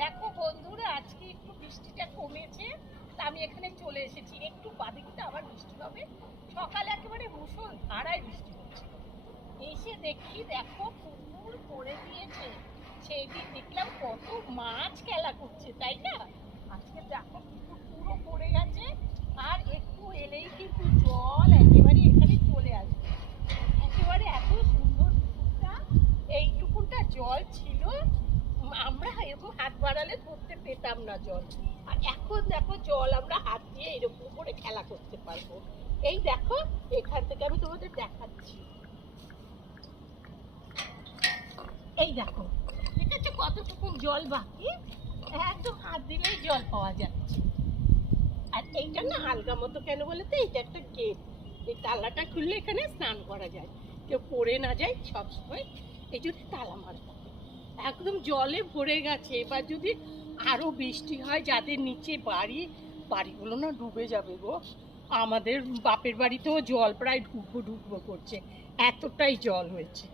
দেখো বন্ধুরা, আজকে একটু বৃষ্টিটা কমেছে, তা আমি এখানে চলে এসেছি। একটু বাদে কিন্তু আবার বৃষ্টি হবে। সকালে একেবারে মুষল ধারায় বৃষ্টি হচ্ছে, এসে দেখি দেখো পুকুর করে দিয়েছে। সেই দিন দেখলাম কত মাছ খেলা করছে, তাই না? আজকে দেখো পুকুর পুরো পড়ে গেছে, আর একটু এলেই কিন্তু জল একেবারে এখানে চলে আসবে। একেবারে এত সুন্দর পুকুরটা, এইটুকুনটা জল ছিল, আমরা এরকম হাত বাড়ালে ধরতে পেতাম না জল। আর এখন দেখো জল আমরা হাত দিয়ে এরকম করে খেলা করতে পারবো। এই দেখো, এখান থেকে আমি তোমাদের দেখাচ্ছি। এই দেখো, ঠিক আছে, কতটুকু জল বাকি, একদম হাত দিলেই জল পাওয়া যাচ্ছে। আর এইটা না আলগা মতো কেন বলে তো, এইটা একটা গেট। এই তালাটা খুললে এখানে স্নান করা যায়, কেউ পড়ে না যায় সবসময়, এই জন্য তালা মারা থাকে। একদম জলে ভরে গেছে। এবার যদি আরো বৃষ্টি হয়, যাদের নিচে বাড়ি, বাড়িগুলো না ডুবে যাবে গো। আমাদের বাপের বাড়িতেও জল প্রায় ঢুকবো ঢুকবো করছে, এতটাই জল হয়েছে।